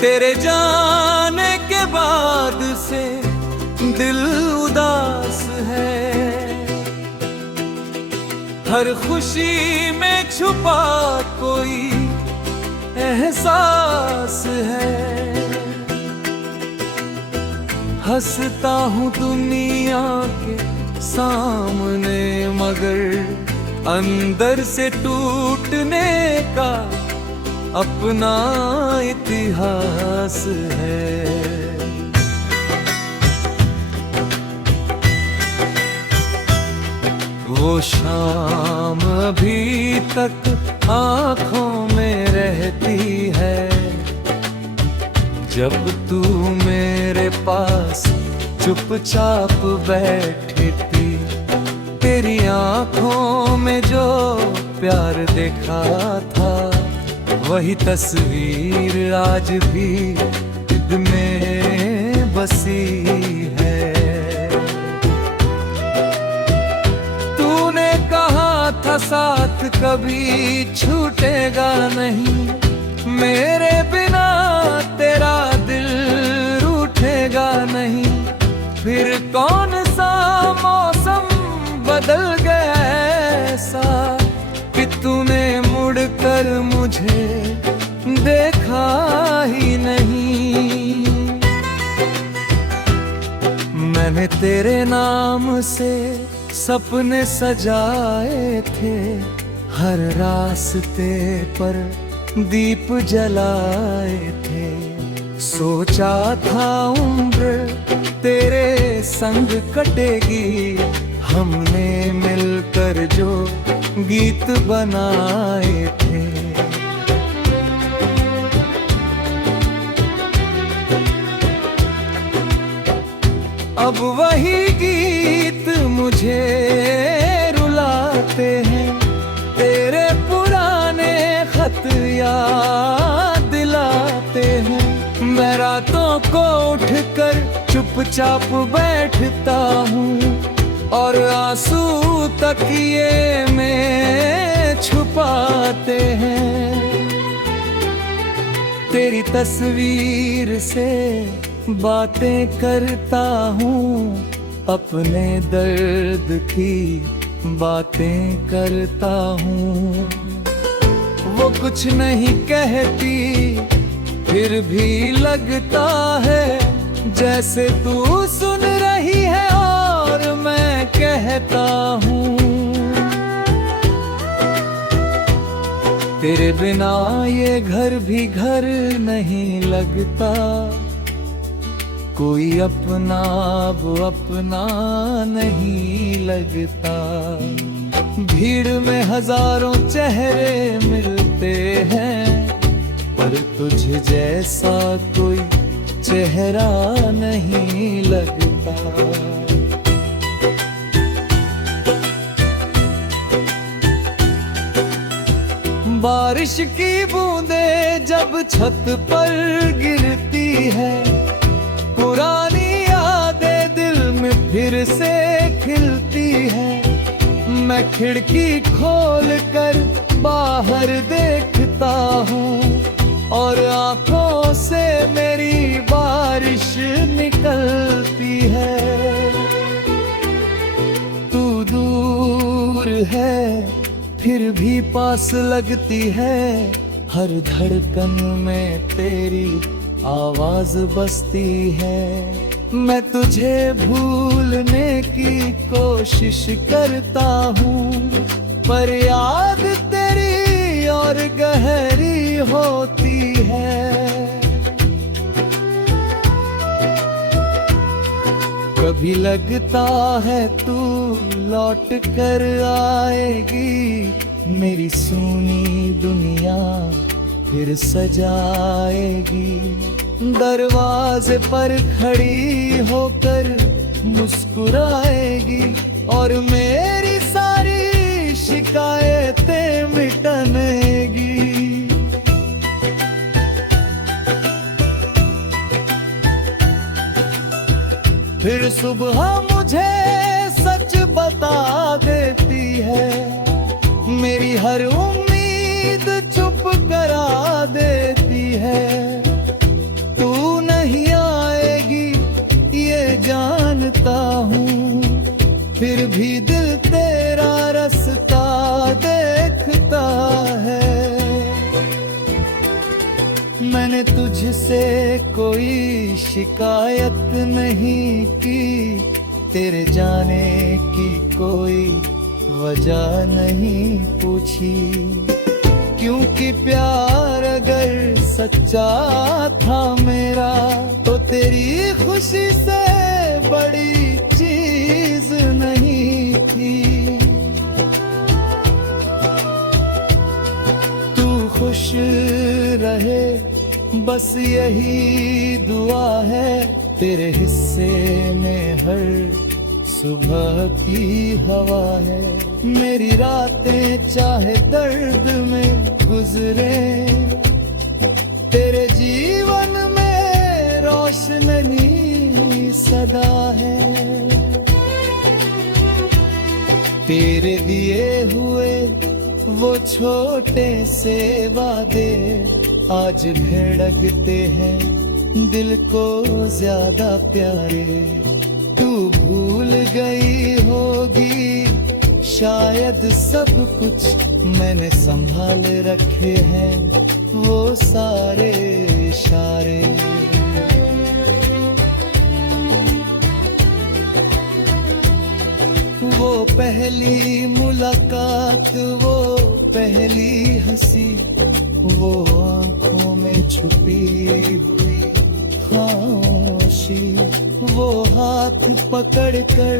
तेरे जाने के बाद से दिल उदास है, हर खुशी में छुपा कोई एहसास है। हंसता हूँ दुनिया के सामने, मगर अंदर से टूटने का अपना इतिहास है। वो शाम अभी तक आँखों में रहती है, जब तू मेरे पास चुपचाप बैठी थी। तेरी आँखों में जो प्यार देखा था, वही तस्वीर आज भी दिल में बसी है। तूने कहा था साथ कभी छूटेगा नहीं, मेरे बिना तेरा दिल रूठेगा नहीं। फिर कौन सा मौसम बदल गया ऐसा कि तूने मुड़कर मुझे देखा ही नहीं। मैंने तेरे नाम से सपने सजाए थे, हर रास्ते पर दीप जलाए थे। सोचा था उम्र तेरे संग कटेगी, हमने मिलकर जो गीत बनाए थे। अब वही गीत मुझे रुलाते हैं, तेरे पुराने खत याद दिलाते हैं। मैं रातों को उठकर चुपचाप बैठता हूँ, और आंसू तकिए में छुपाते हैं। तेरी तस्वीर से बातें करता हूँ, अपने दर्द की बातें करता हूँ। वो कुछ नहीं कहती, फिर भी लगता है जैसे तू सुन रही है और मैं कहता हूँ। तेरे बिना ये घर भी घर नहीं लगता, कोई अपना वो अपना नहीं लगता। भीड़ में हजारों चेहरे मिलते हैं, पर तुझ जैसा कोई चेहरा नहीं लगता। बारिश की बूंदें जब छत पर गिरती है, पुरानी यादें दिल में फिर से खिलती है। मैं खिड़की खोल कर बाहर देखता हूँ, और आंखों से मेरी बारिश निकलती है। तू दूर है फिर भी पास लगती है, हर धड़कन में तेरी आवाज बसती है। मैं तुझे भूलने की कोशिश करता हूँ, पर याद तेरी और गहरी होती है। कभी लगता है तू लौट कर आएगी, मेरी सूनी दुनिया फिर सजाएगी। दरवाजे पर खड़ी होकर मुस्कुराएगी, और मेरी सारी शिकायतें मिटाएगी। फिर सुबह मुझे सच बता देती है, मेरी हर उम्मीद चुप करा देती है। दिल तेरा रास्ता देखता है। मैंने तुझसे कोई शिकायत नहीं की, तेरे जाने की कोई वजह नहीं पूछी, क्योंकि प्यार अगर सच्चा था मेरा तो तेरी खुशी से बड़ी चीज नहीं थी। तू खुश रहे बस यही दुआ है, तेरे हिस्से में हर सुबह की हवा है। मेरी रातें चाहे दर्द में गुजरे, तेरे जीवन में रोशनी सदा है। तेरे दिए हुए वो छोटे से वादे आज भड़कते हैं दिल को ज्यादा प्यारे। तू भूल गई होगी शायद सब कुछ मैंने संभाल रखे हैं वो सारे इशारे। वो पहली मुलाकात, वो पहली हंसी, वो आंखों में छुपी हुई खामोशी, वो हाथ पकड़कर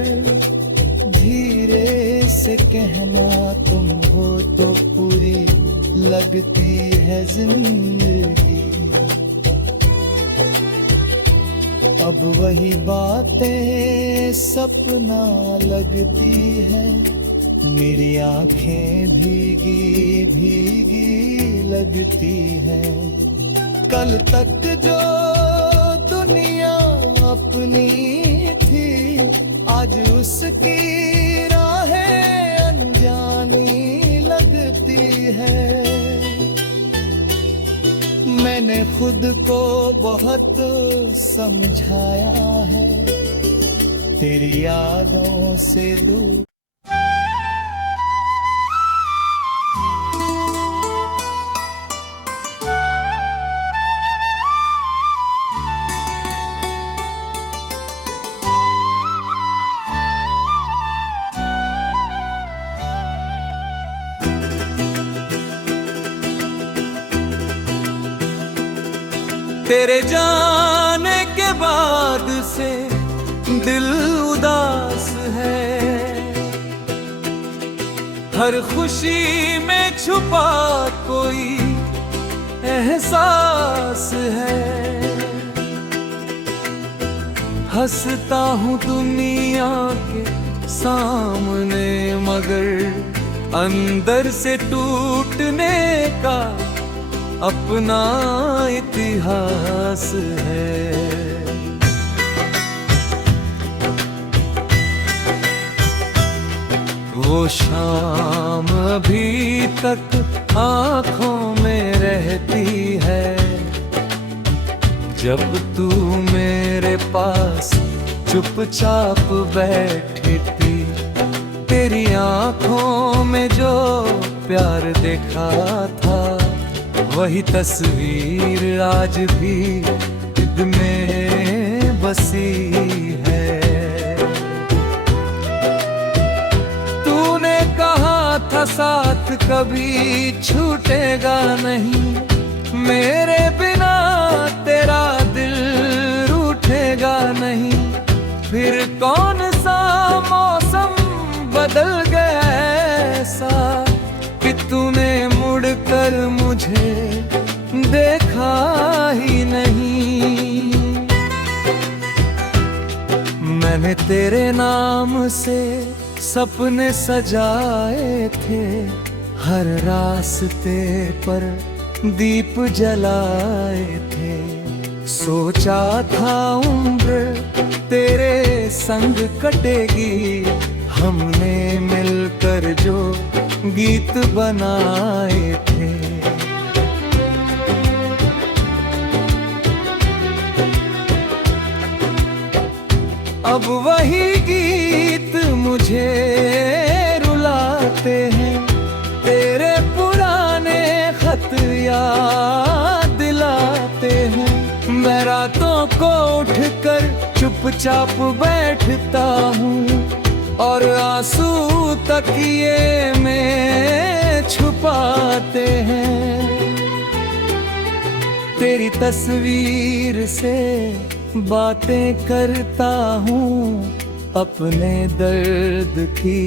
धीरे से कहना तुम हो तो पूरी लगती है जिंदगी। अब वही बातें सपना लगती है, मेरी आंखें भीगी भीगी लगती है। कल तक जो दुनिया अपनी थी आज उसकी राहें अनजानी लगती है। मैंने खुद को बहुत समझाया है तेरी यादों से दूर। तेरे जाने के बाद से दिल उदास है, हर खुशी में छुपा कोई एहसास है। हंसता हूँ दुनिया के सामने मगर अंदर से टूटने का अपना इतिहास है। वो शाम अभी तक आंखों में रहती है जब तू मेरे पास चुपचाप बैठी थी। तेरी आंखों में जो प्यार देखा था वही तस्वीर आज भी दिल में बसी है। तूने कहा था साथ कभी छूटेगा नहीं, मेरे बिना तेरा दिल रूठेगा नहीं। फिर कौन सा मौसम बदल गया ऐसा कि तूने मुड़कर मुझे देखा ही नहीं। मैंने तेरे नाम से सपने सजाए थे, हर रास्ते पर दीप जलाए थे। सोचा था उम्र तेरे संग कटेगी, हमने मिलकर जो गीत बनाए थे। अब वही गीत मुझे रुलाते हैं, तेरे पुराने खत याद दिलाते हैं। मैं रातों को उठकर चुपचाप बैठता हूँ और आंसू तकिए में छुपाते हैं। तेरी तस्वीर से बातें करता हूँ, अपने दर्द की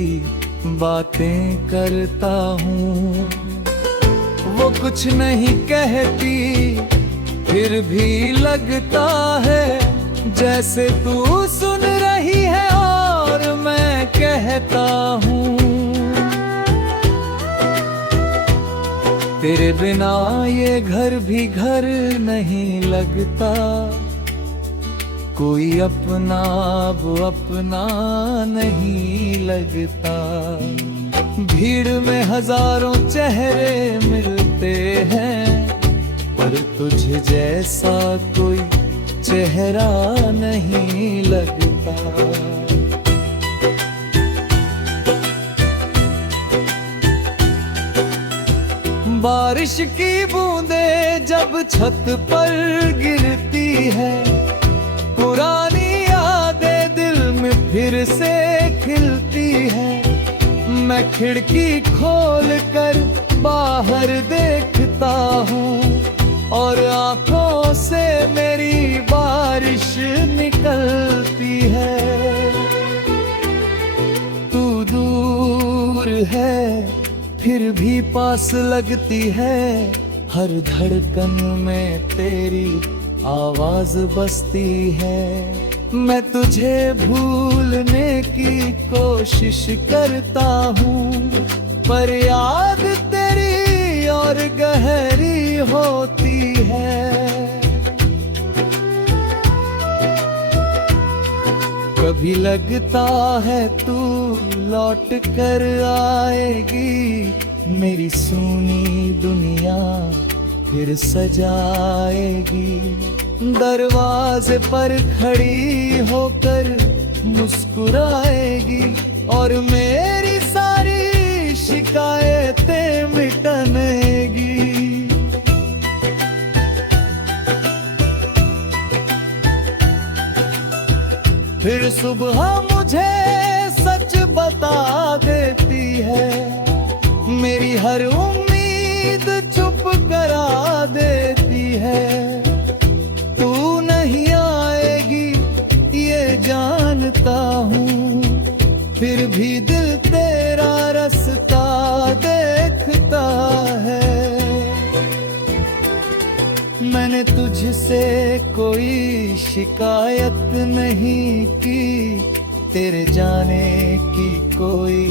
बातें करता हूँ। वो कुछ नहीं कहती फिर भी लगता है जैसे तू सुन रही है और मैं कहता हूँ। तेरे बिना ये घर भी घर नहीं लगता, कोई अपना अब अपना नहीं लगता। भीड़ में हजारों चेहरे मिलते हैं, पर तुझे जैसा कोई चेहरा नहीं लगता। बारिश की बूंदें जब छत पर गिरती है, पुरानी यादें दिल में फिर से खिलती है। मैं खिड़की खोल कर बाहर देखता हूँ और आंखों से मेरी बारिश निकलती है। तू दूर है फिर भी पास लगती है, हर धड़कन में तेरी आवाज बसती है। मैं तुझे भूलने की कोशिश करता हूँ, पर याद तेरी और गहरी होती है। कभी लगता है तू लौट कर आएगी, मेरी सूनी दुनिया फिर सजाएगी। दरवाजे पर खड़ी होकर मुस्कुराएगी और मेरी सारी शिकायतें मिटाएगी। फिर सुबह मुझे सच बता देती है, मेरी हर उम्मीद चुप करा देती है। तू नहीं आएगी ये जानता हूँ, फिर भी दिल तेरा रास्ता देखता है। मैंने तुझसे कोई शिकायत नहीं की, तेरे जाने की कोई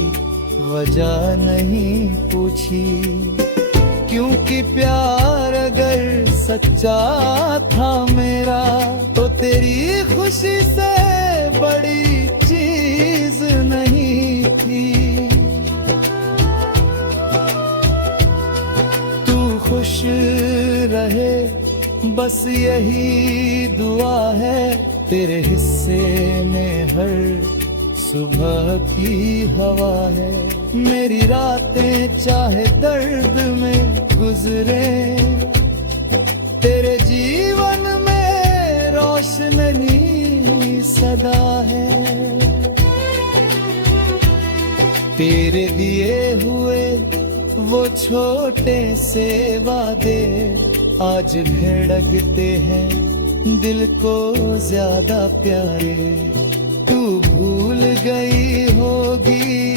वजह नहीं पूछी। क्योंकि प्यार अगर सच्चा था मेरा, तो तेरी खुशी से बड़ी चीज नहीं थी। तू खुश रहे बस यही दुआ है, तेरे हिस्से में हर सुबह की हवा है। मेरी रातें चाहे दर्द में गुजरे, तेरे जीवन में रोशनी सदा है। तेरे दिए हुए वो छोटे से वादे आज धड़कते हैं दिल को ज्यादा प्यारे। तू भूल गई होगी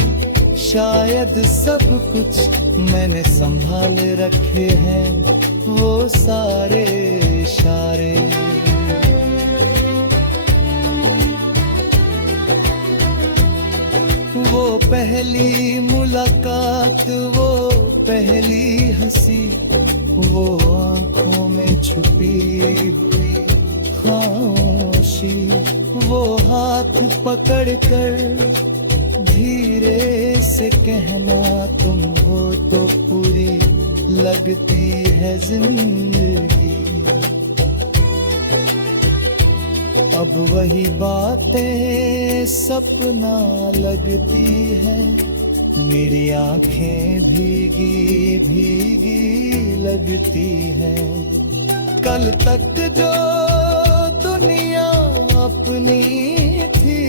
शायद सब कुछ मैंने संभाल रखे हैं, वो सारे इशारे। वो पहली मुलाकात, वो पहली हंसी, वो आंखों में छुपी हुई खामोशी। वो हाथ पकड़कर धीरे से कहना तुम हो तो पूरी लगती है जिंदगी। अब वही बातें सपना लगती लगती है, मेरी आंखें भीगी भीगी लगती है। कल तक जो दुनिया अपनी थी,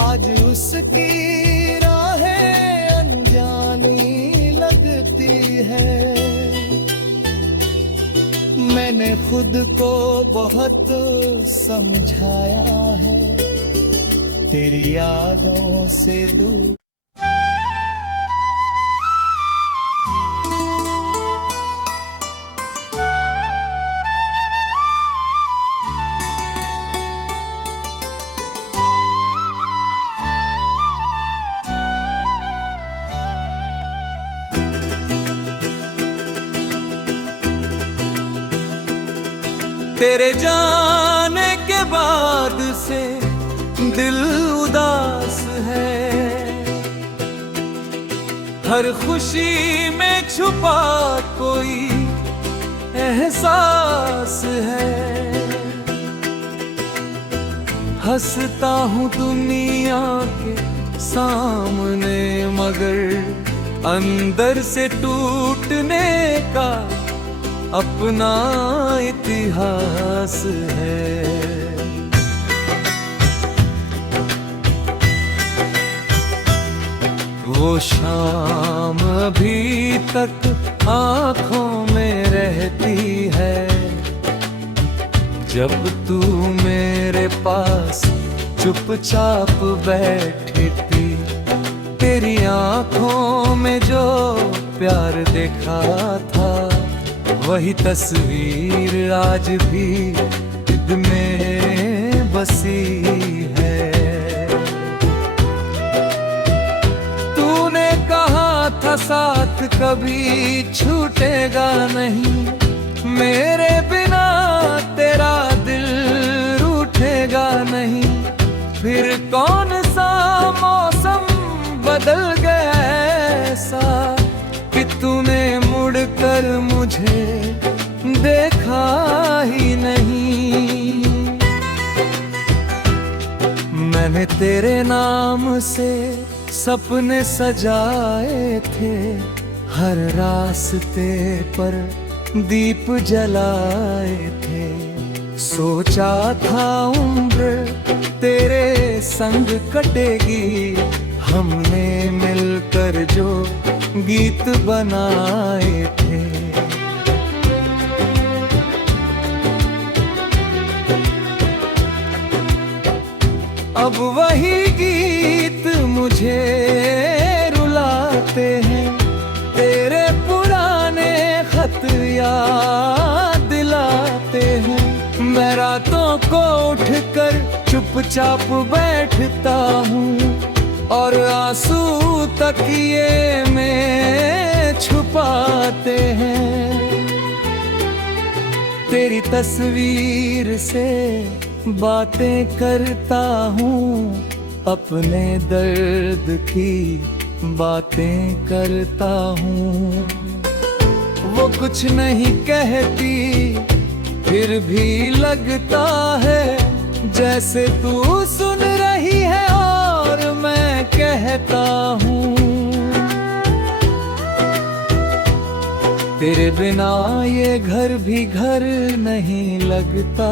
आज उसकी राहें अनजानी लगती है। मैंने खुद को बहुत समझाया है, तेरी यादों से दूर। तेरे जाने के बाद से दिल उदास है, हर खुशी में छुपा कोई एहसास है। हंसता हूँ दुनिया के सामने, मगर अंदर से टूटने का अपना इतिहास है। वो शाम अभी तक आँखों में रहती है, जब तू मेरे पास चुपचाप बैठी थी। तेरी आँखों में जो प्यार देखा था, वही तस्वीर आज भी दिल में बसी है। तूने कहा था साथ कभी छूटेगा नहीं, मेरे बिना तेरा दिल रूठेगा नहीं। फिर कौन सा मौसम बदल गया ऐसा कि तूने मुड़ कर मुझे देखा ही नहीं। मैंने तेरे नाम से सपने सजाए थे, हर रास्ते पर दीप जलाए थे। सोचा था उम्र तेरे संग कटेगी, हमने मिलकर जो गीत बनाए थे। अब वही गीत मुझे रुलाते हैं, तेरे पुराने खत याद दिलाते हैं। मैं रातों को उठकर चुपचाप बैठता हूँ, और आंसू तकिए में छुपाते हैं। तेरी तस्वीर से बातें करता हूँ, अपने दर्द की बातें करता हूँ। वो कुछ नहीं कहती, फिर भी लगता है जैसे तू सुन रही है और मैं कहता हूँ। तेरे बिना ये घर भी घर नहीं लगता,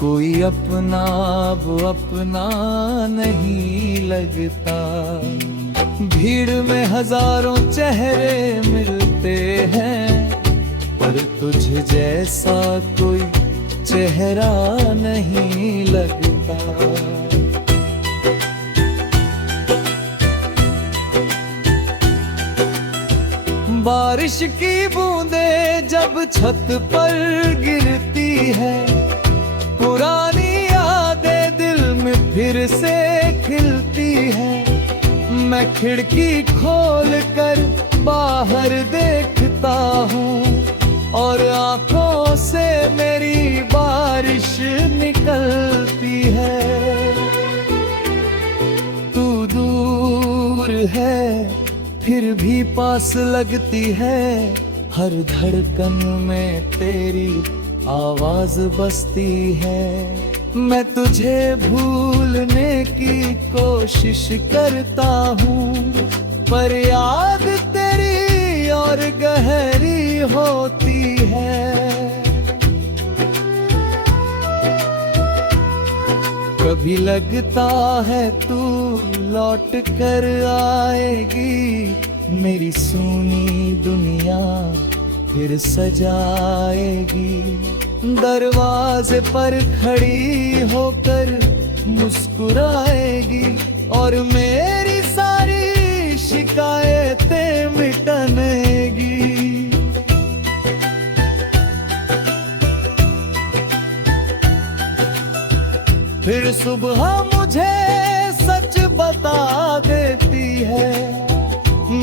कोई अपना अब अपना नहीं लगता। भीड़ में हजारों चेहरे मिलते हैं, पर तुझ जैसा कोई चेहरा नहीं लगता। बारिश की बूंदें जब छत पर गिरती है, पुरानी यादें दिल में फिर से खिलती है। मैं खिड़की खोल कर बाहर देखता हूँ, और आंखों से मेरी बारिश निकलती है। तू दूर है फिर भी पास लगती है, हर धड़कन में तेरी आवाज बसती है। मैं तुझे भूलने की कोशिश करता हूँ, पर याद तेरी और गहरी होती है। कभी लगता है तू लौट कर आएगी, मेरी सूनी दुनिया फिर सजाएगी। दरवाजे पर खड़ी होकर मुस्कुराएगी और मेरी सारी शिकायतें मिटाएगी। फिर सुबह मुझे सच बता देती है,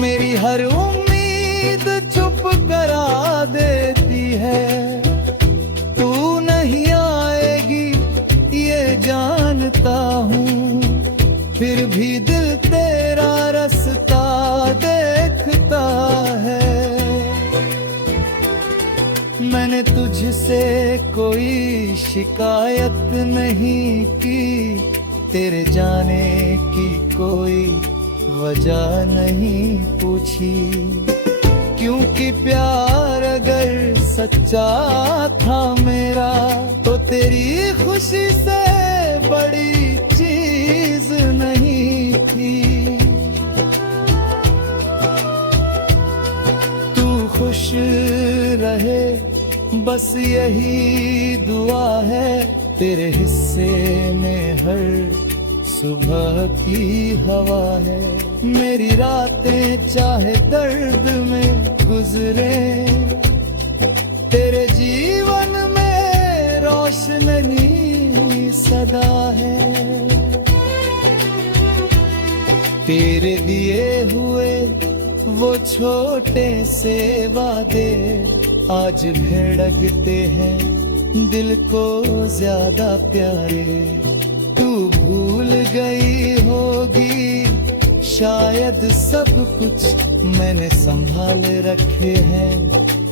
मेरी हर उम्मीद चुप करा देती है। तू नहीं आएगी ये जानता हूँ, फिर भी दिल तेरा रास्ता देखता है। मैंने तुझसे कोई शिकायत नहीं की, तेरे जाने की कोई वजह नहीं पूछी, क्योंकि प्यार अगर सच्चा था मेरा तो तेरी खुशी से बड़ी चीज नहीं थी। तू खुश रहे बस यही दुआ है, तेरे हिस्से में हर सुबह की हवा है। मेरी रातें चाहे दर्द में गुजरे, तेरे जीवन में रोशनी सदा है। तेरे दिए हुए वो छोटे से वादे आज भड़कते हैं दिल को ज्यादा प्यारे। तू भूल गई होगी शायद सब कुछ मैंने संभाल रखे हैं,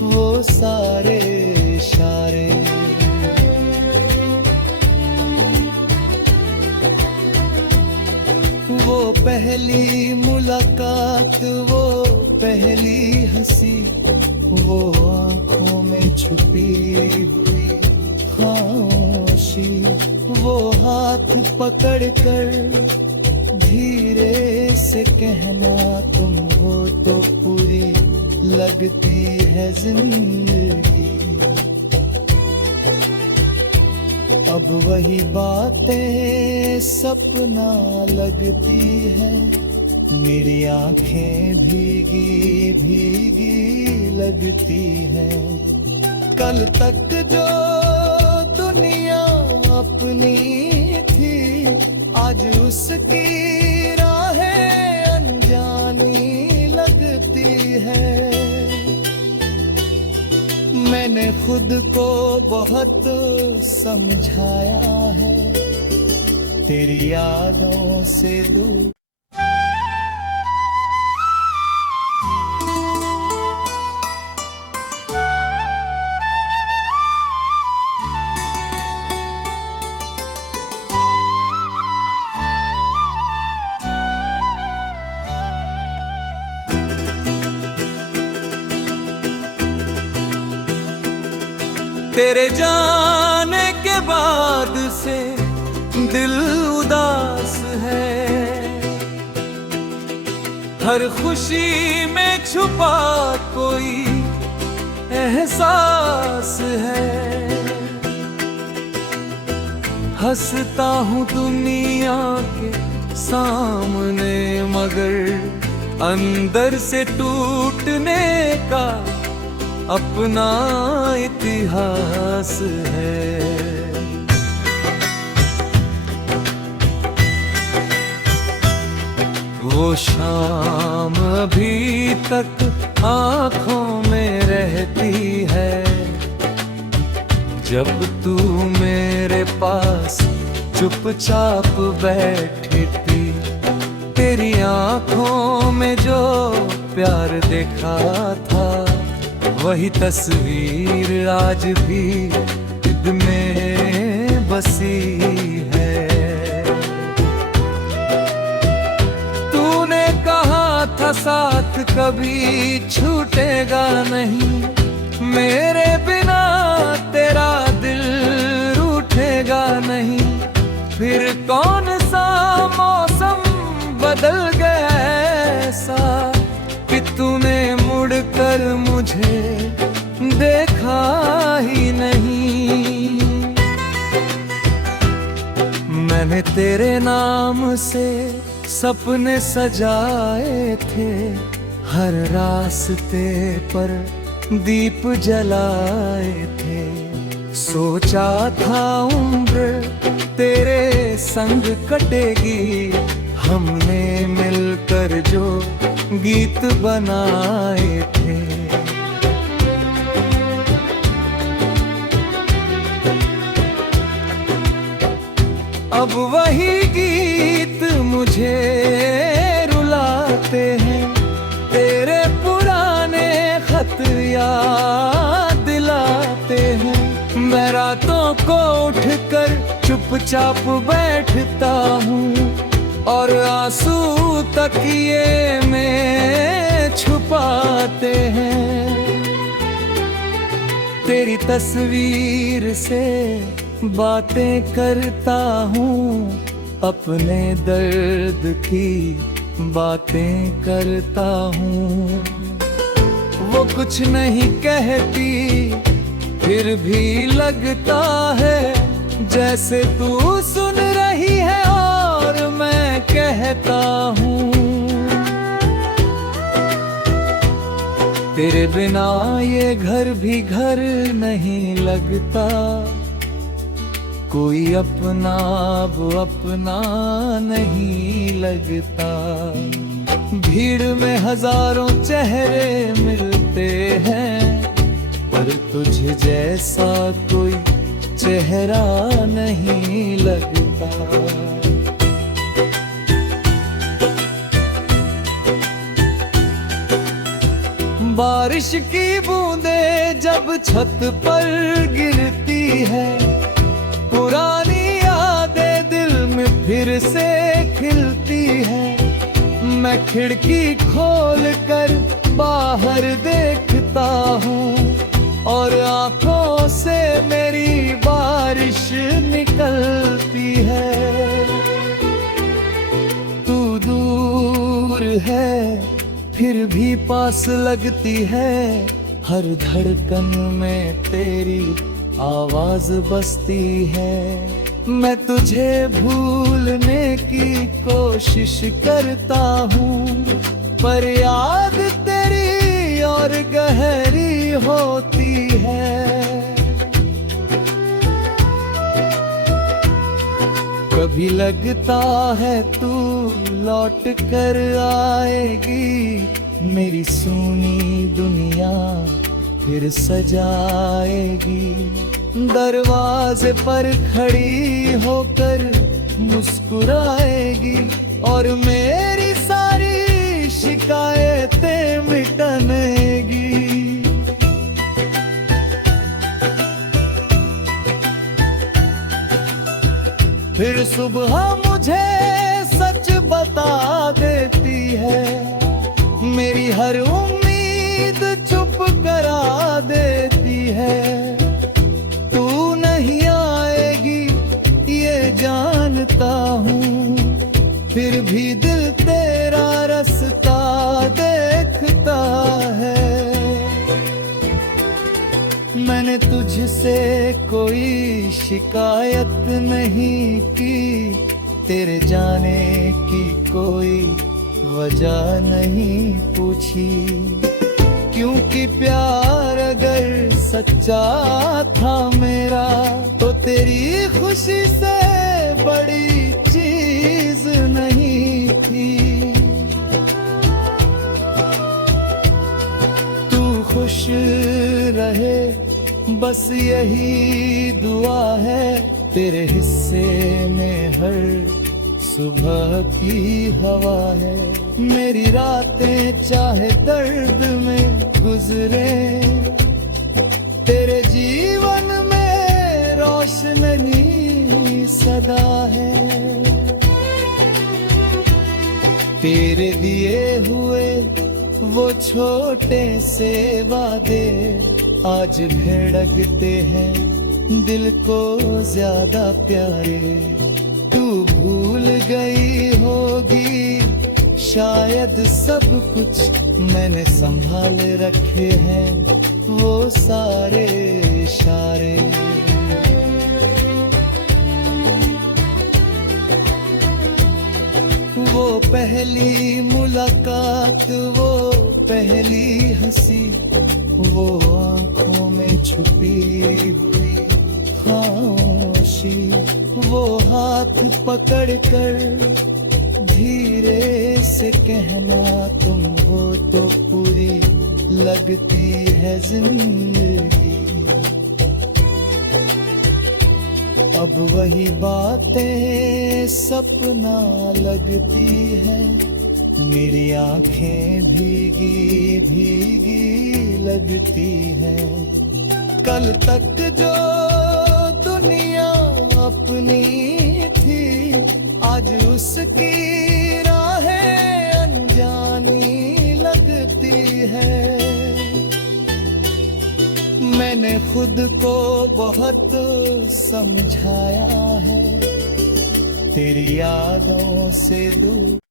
वो सारे इशारे। वो पहली मुलाकात, वो पहली हंसी, वो आंखों में छुपी हुई खामोशी, वो हाथ पकड़कर धीरे से कहना तुम हो तो पूरी लगती है जिंदगी। अब वही बातें सपना लगती है, मेरी आंखें भीगी भीगी लगती है। कल तक जो दुनिया अपनी थी, आज उसकी राहें अनजानी लगती है। मैंने खुद को बहुत समझाया है, तेरी यादों से दूर। तेरे जाने के बाद से दिल उदास है, हर खुशी में छुपा कोई एहसास है। हंसता हूँ दुनिया के सामने, मगर अंदर से टूटने का अपना इतिहास है। वो शाम अभी तक आँखों में रहती है, जब तू मेरे पास चुपचाप बैठी थी। तेरी आँखों में जो प्यार देखा था, वही तस्वीर आज भी दिल में बसी है। तूने कहा था साथ कभी छूटेगा नहीं, मेरे बिना तेरा दिल रूठेगा नहीं। फिर कौन सा मौसम बदल गया ऐसा कि तूने मुड़कर मुझे देखा ही नहीं। मैंने तेरे नाम से सपने सजाए थे, हर रास्ते पर दीप जलाए थे। सोचा था उम्र तेरे संग कटेगी, हमने मिलकर जो गीत बनाए थे। अब वही गीत मुझे रुलाते हैं, तेरे पुराने खत याद दिलाते हैं। मैं रातों को उठकर चुपचाप बैठता हूँ और आंसू तकिए में छुपाते हैं। तेरी तस्वीर से बातें करता हूँ, अपने दर्द की बातें करता हूँ। वो कुछ नहीं कहती फिर भी लगता है जैसे तू सुन रही है और मैं कहता हूँ। तेरे बिना ये घर भी घर नहीं लगता, कोई अपना वो अपना नहीं लगता। भीड़ में हजारों चेहरे मिलते हैं, पर तुझ जैसा कोई चेहरा नहीं लगता। बारिश की बूंदें जब छत पर गिरती है, पुरानी यादें दिल में फिर से खिलती है। मैं खिड़की खोल कर बाहर देखता हूँ और आंखों से मेरी बारिश निकलती है। तू दूर है फिर भी पास लगती है, हर धड़कन में तेरी आवाज बसती है। मैं तुझे भूलने की कोशिश करता हूँ, पर याद तेरी और गहरी होती है। कभी लगता है तू लौट कर आएगी, मेरी सूनी दुनिया फिर सजाएगी। दरवाजे पर खड़ी होकर मुस्कुराएगी और मेरी सारी शिकायतें मिटाएगी। फिर सुबह मुझे सच बता देती है, मेरी हर उम्मीद चुप करा देती है। तू नहीं आएगी ये जानता हूँ, फिर भी दिल तेरा रास्ता देखता है। मैंने तुझसे कोई शिकायत नहीं की, तेरे जाने की कोई वजह नहीं पूछी। क्योंकि प्यार अगर सच्चा था मेरा, तो तेरी खुशी से बड़ी चीज नहीं थी। तू खुश रहे बस यही दुआ है, तेरे हिस्से में हर सुबह की हवा है। मेरी रातें चाहे दर्द में गुजरे, तेरे जीवन में रोशनी सदा है। तेरे दिए हुए वो छोटे से वादे आज भड़कते हैं दिल को ज्यादा प्यारे। तू भूल गई होगी शायद सब कुछ मैंने संभाल रखे हैं वो सारे इशारे। वो पहली मुलाकात, वो पहली हंसी, वो आंखों में छुपी हुई खामोशी, वो हाथ पकड़कर धीरे से कहना तुम हो तो पूरी लगती है जिंदगी। अब वही बातें सपना लगती है, मेरी आंखें भीगी भीगी लगती है। कल तक जो दुनिया अपनी थी आज उसकी राहें अनजानी लगती है। मैंने खुद को बहुत समझाया है तेरी यादों से दूर